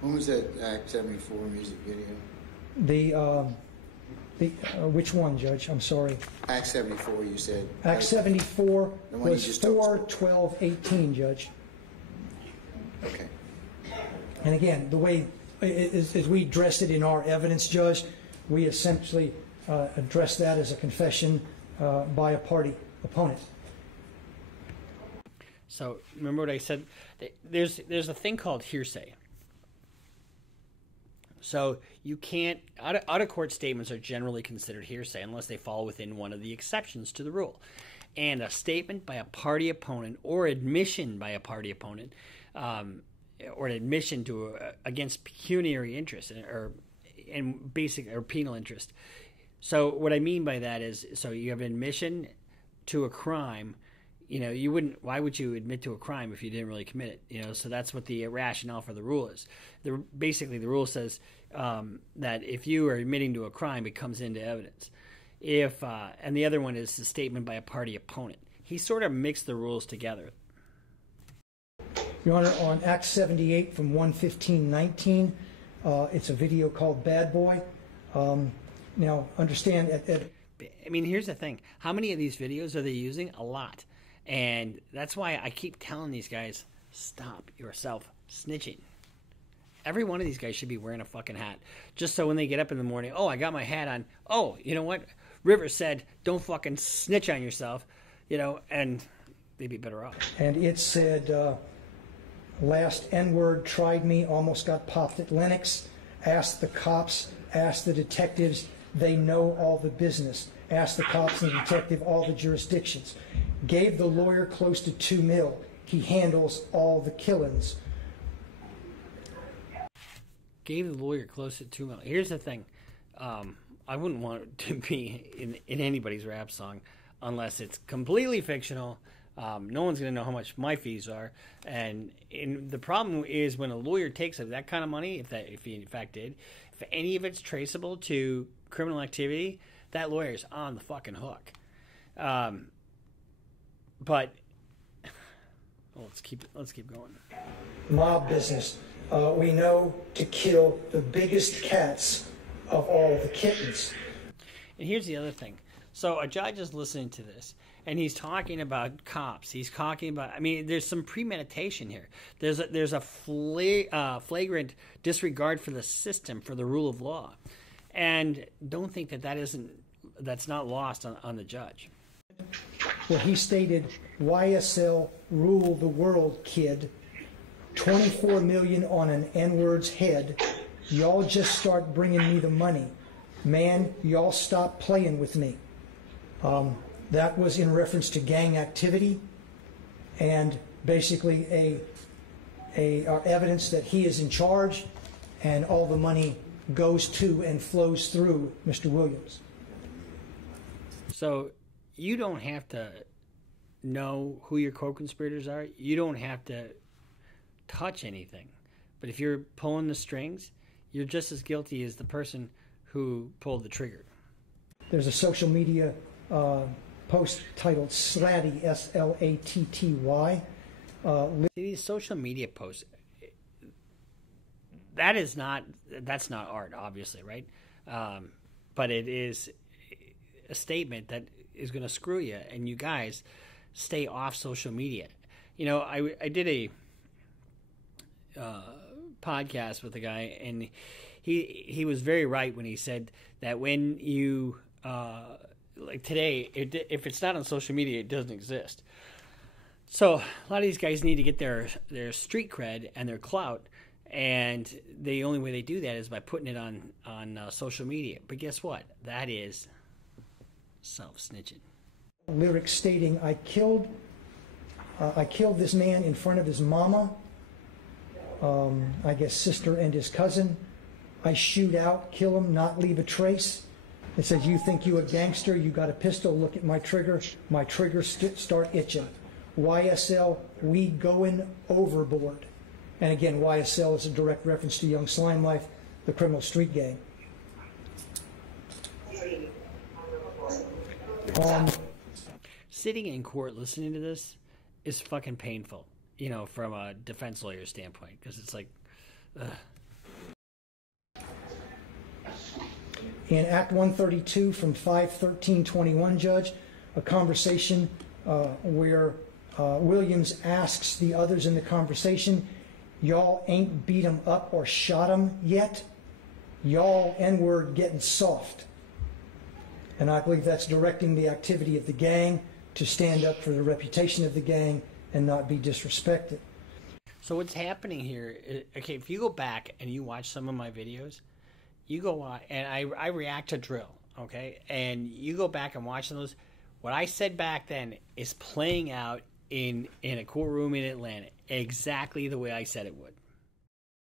When was that Act 74 music video? Which one, Judge? I'm sorry. Act 74, you said. Act 74 was 4/12/18, Judge. Okay. And again, the way as we addressed it in our evidence, Judge, we essentially addressed that as a confession by a party opponent. So remember what I said? There's a thing called hearsay. So you can't, out-of-court statements are generally considered hearsay unless they fall within one of the exceptions to the rule. And a statement by a party opponent or admission by a party opponent or an admission to against pecuniary interest or penal interest. So what I mean by that is, so you have an admission to a crime. You know, you wouldn't. Why would you admit to a crime if you didn't really commit it? You know, so that's what the rationale for the rule is. Basically, the rule says that if you are admitting to a crime, it comes into evidence. And the other one is the statement by a party opponent. He sort of mixed the rules together. Your Honor, on Act 78 from 1/15/19, it's a video called "Bad Boy." Now, understand. I mean, here's the thing: how many of these videos are they using? A lot. And that's why I keep telling these guys, stop yourself snitching. Every one of these guys should be wearing a fucking hat. Just so when they get up in the morning, oh, I got my hat on. Oh, you know what? River said, don't fucking snitch on yourself. You know, and they'd be better off. And it said, last N-word tried me, almost got popped at Lennox. Asked the cops, asked the detectives. They know all the business. Asked the cops and the detective all the jurisdictions. Gave the lawyer close to $2 million. He handles all the killings. Gave the lawyer close to $2 million. Here's the thing. I wouldn't want it to be in anybody's rap song unless it's completely fictional. No one's going to know how much my fees are. And the problem is when a lawyer takes that kind of money, if he in fact did, if any of it's traceable to criminal activity, that lawyer's on the fucking hook. But let's keep going. Mob business. We know to kill the biggest cats of all the kittens. And here's the other thing. So a judge is listening to this, and he's talking about cops. He's talking about. I mean, there's some premeditation here. There's a flagrant disregard for the system, for the rule of law, and don't think that's not lost on the judge. Where he stated, YSL rule the world, kid. 24 million on an N-word's head. Y'all just start bringing me the money. Man, y'all stop playing with me. That was in reference to gang activity and basically evidence that he is in charge and all the money goes to and flows through Mr. Williams. So you don't have to know who your co-conspirators are. You don't have to touch anything. But if you're pulling the strings, you're just as guilty as the person who pulled the trigger. There's a social media post titled Slatty, S-L-A-T-T-Y. These social media posts, that's not art, obviously, right? But it is a statement that is going to screw you, and you guys stay off social media. You know, I did a podcast with a guy, and he was very right when he said that when you like today, if it's not on social media, it doesn't exist. So a lot of these guys need to get their street cred and their clout, and the only way they do that is by putting it on social media. But guess what? That is self-snitching. Lyrics stating, I killed this man in front of his mama, I guess sister and his cousin. I shoot out, kill him, not leave a trace. It says, you think you a gangster, you got a pistol, look at my trigger start itching. YSL, we going overboard. And again, YSL is a direct reference to Young Slime Life, the criminal street gang. Sitting in court listening to this is fucking painful, you know, from a defense lawyer standpoint, because it's like, In Act 132 from 5/13/21, Judge, a conversation where Williams asks the others in the conversation, y'all ain't beat 'em up or shot 'em yet? Y'all, N-word, getting soft. And I believe that's directing the activity of the gang to stand up for the reputation of the gang and not be disrespected. So what's happening here, okay, if you go back and you watch some of my videos, you go on, and I react to drill, okay? And you go back and watch those, what I said back then is playing out in a courtroom in Atlanta, exactly the way I said it would.